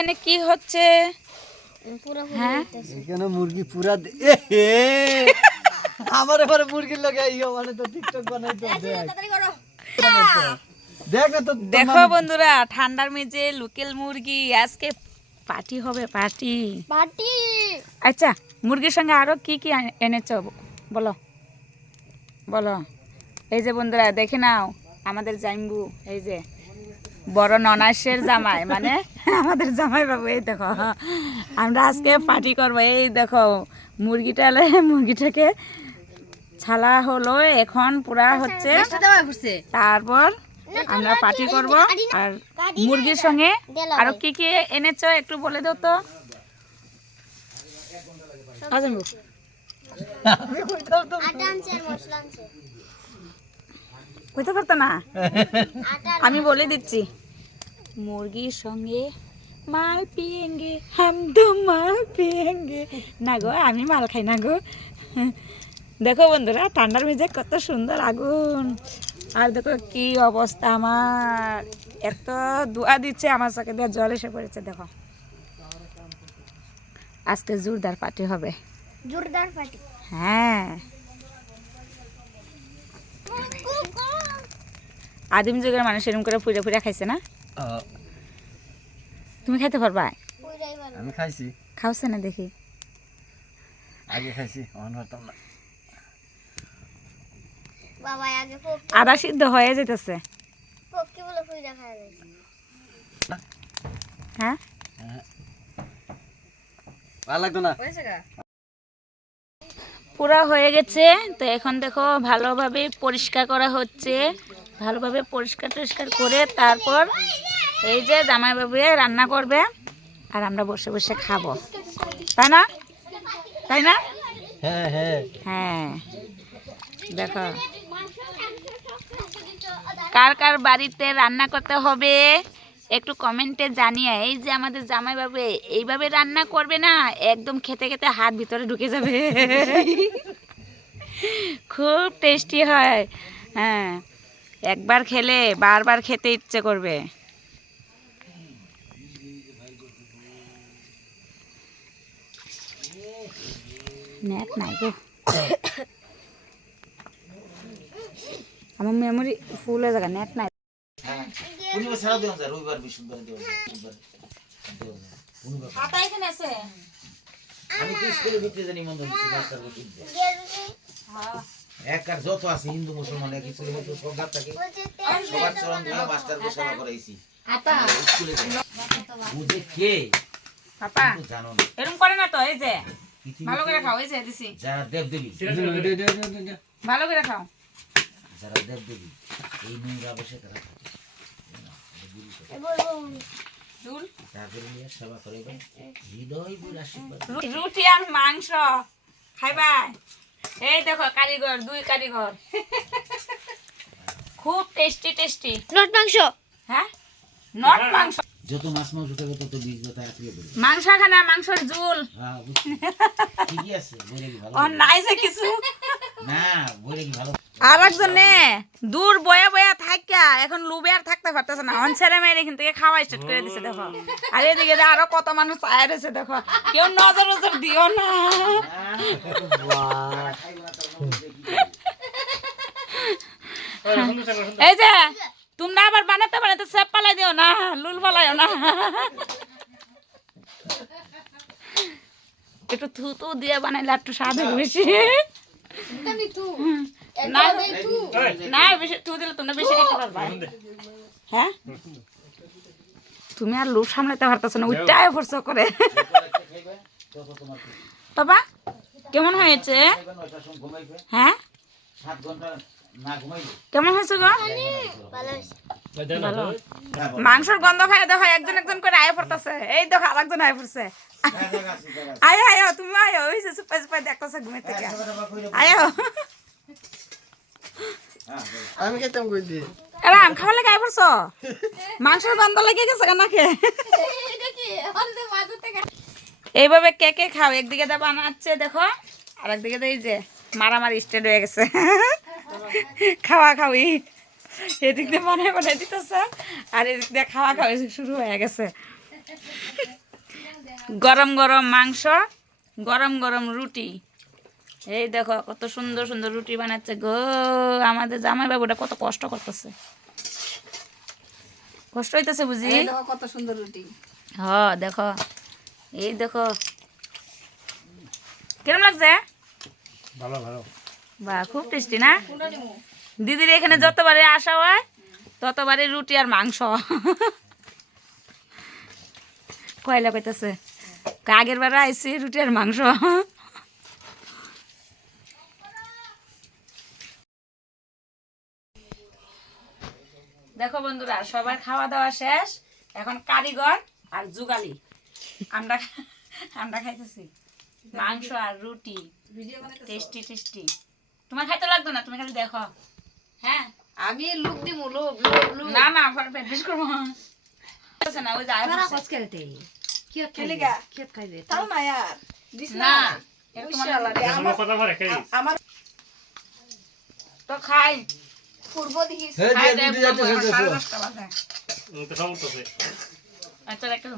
এখানে কি হচ্ছে? হ্যাঁ এখানে মুরগি পুরা আমার এবারে মুরগির লগে ইও মানে তো টিকটক বানাইতো দেখ না তো। দেখো বন্ধুরা, ঠান্ডার মেঝে লোকাল মুরগি, আজকে পার্টি হবে, পার্টি পার্টি। আচ্ছা, মুরগির সঙ্গে আরো কি কি এনেছো বলো বলো। এই যে বন্ধুরা দেখে নাও, আমাদের জাইম্বু, এই যে বড় ননাসের জামাই, মানে আমাদের জামাই বাবু। এই দেখো, আমরা আজকে পার্টি করবো। এই দেখো মুরগিটাকে ছালা হলো, এখন পুরা হচ্ছে, তারপর আমরা পার্টি করব। আর মুরগির সঙ্গে আরো কি কি এনেছো একটু বলে দাও তো। কইতে পারতো না, আমি বলে দিচ্ছি। মুরগির সঙ্গে মাল পিয়েঙ্গে, হাম তো মাল পিয়েঙ্গে। না গো, আমি মাল খাই না গো। দেখো বন্ধুরা, ঠান্ডার মেঝে কত সুন্দর আগুন। আর দেখো কি অবস্থা আমার, এত দোয়া দিচ্ছে, আমার চোখে দিয়ে জল এসে পড়েছে। দেখো আজকে জোরদার পার্টি হবে, জোরদার পার্টি। হ্যাঁ, আদিম যুগের মানুষ এরকম করে পুড়ে পুড়ে খাইছে না? তুমি খাইতে পারবা? আমি খাইছি। খাওছে না দেখি, আগে খাইছি, অন হতাম না। বাবা আগে আদা সিদ্ধ হয়ে যেতেছে। কি বলে পুইরা খাওয়া যাইছে? হ্যাঁ, ভালো লাগতো না। পুরা হয়ে গেছে। তো এখন দেখো ভালোভাবে পরিষ্কার করা হচ্ছে, ভালোভাবে পরিষ্কার টরিষ্কার করে তারপর এই যে জামাইবাবু রান্না করবে, আর আমরা বসে বসে খাবো, তাই না? তাই না? হ্যাঁ হ্যাঁ হ্যাঁ, দেখো কার কার বাড়িতে রান্না করতে হবে একটু কমেন্টে জানিয়ে। এই যে আমাদের জামাইবাবু এইভাবে রান্না করবে না, একদম খেতে খেতে হাত ভিতরে ঢুকে যাবে। খুব টেস্টি হয়। হ্যাঁ, একবার খেলে বারবার খেতে ইচ্ছে করবে। নেট নাই গো, আমার মেমোরি ফুল হয়ে যাবে, নেট নাই। যত আছে হিন্দু মুসলমান একই ছেলে মতো সব গাছ থাকে, সবার চরণ ধরে মাস্টার সেবা করাইছি। বুঝে কে পাপা জানো না, এরকম করে না তো। এই যে ভালো করে খাও, এই যে দিছি, যারা দেবদেবী, ভালো করে খাও। যারা দেবদেবী এই নোংরা বসে তারা সেবা করে হৃদয় আশীর্বাদ। রুটি আর মাংস খাইবা? এই দেখো কারিগর, 2 কারিগর, খুব টেস্টি টেস্টি। নট মাংস। হ্যাঁ, নট মাংস। যত মাছ মাংস খাবে তত বীজ তারা খেয়ে দেবে। মাংস খানা, মাংসের ঝোল। হ্যাঁ, ঠিকই আছে, বলে কি ভালো ও নাইছে কিছু না, বলে কি ভালো। আর একজনে দূর বয়া বয়া থাকা এখন লুবে আর থাকতে পারতেছে না, অন ছেলে মেয়ের এখান থেকে খাওয়া স্টার্ট করে দিছে। দেখো আর এদিকে আরো কত মানুষ আয় রয়েছে, দেখো কেউ নজর নজর দিও না। এই যে তোমরা আবার বানাতে বানাতে সেপ পালাই দিও না, লুল পালাইও না। একটু থুতু দিয়ে বানাইলে একটু স্বাদ হবে বেশি। না বেশি থু দিলে তোমরা বেশি খেতে পারবা। হ্যাঁ, তুমি আর লোভ সামলাতে পারতেছ না, ওইটাই ফোর্স করে। বাবা কেমন হয়েছে? হ্যাঁ, কেমন হয়েছে গো? মাংসের গন্ধ খাই দেখো একজন একজন করে আয় পড়তেছে। এই দেখো আরেকজন আয় পড়ছে। আয় আয় তুমি আয়, ওই যে সুপাই সুপাই দেখতেছে ঘুমের থেকে। আয় আমি খেতাম কই দি। এরা আম খাওয়া লাগে আয় পড়ছো, মাংসের গন্ধ লেগে গেছে কেন নাকি? এইভাবে কে কে খাও? একদিকে দা বানাচ্ছে দেখো, আর একদিকে এই যে মারামারি স্টার্ট হয়ে গেছে। খাওয়া খাওয়ি এদিক দিয়ে বানায় বানায় দিতেছে, আর এদিক দিয়ে খাওয়া খাওয়া শুরু হয়ে গেছে। গরম গরম মাংস, গরম গরম রুটি। এই দেখো কত সুন্দর সুন্দর রুটি বানাচ্ছে গো। আমাদের জামাই বাবুটা কত কষ্ট করতেছে, কষ্ট হইতেছে বুঝি। দেখো কত সুন্দর রুটি। হ্যাঁ দেখো, এই দেখো কিরম লাগছে? ভালো ভালো। বাহ, খুব টেস্টি না? দিদির এখানে যতবারে আসা হয় ততবারে রুটি আর মাংস। কয়লা কইতেছে আগের বারে আইসি রুটি আর মাংস। দেখো বন্ধুরা, সবার খাওয়া দাওয়া শেষ, এখন কারিগর আর যুগালি আমরা আমরা খাইতেছি মাংস আর রুটি, টেস্টি টেস্টি। তোমার খাইতে লাগতো না, তুমি খালি দেখো। হ্যাঁ আমি লুক দিমু, লুক লুক। না না, পরে প্র্যাকটিস করবো না। ওই যায় তাও না यार দিস না না ইনশাআল্লাহ রে। আমার তো খাই পূর্ব দিকে হ্যাঁ খাই দিয়ে দেব, দুধ যাচ্ছে বাবা, শেষ সাড়ে হলো। 10টা বাজে। আচ্ছা একটা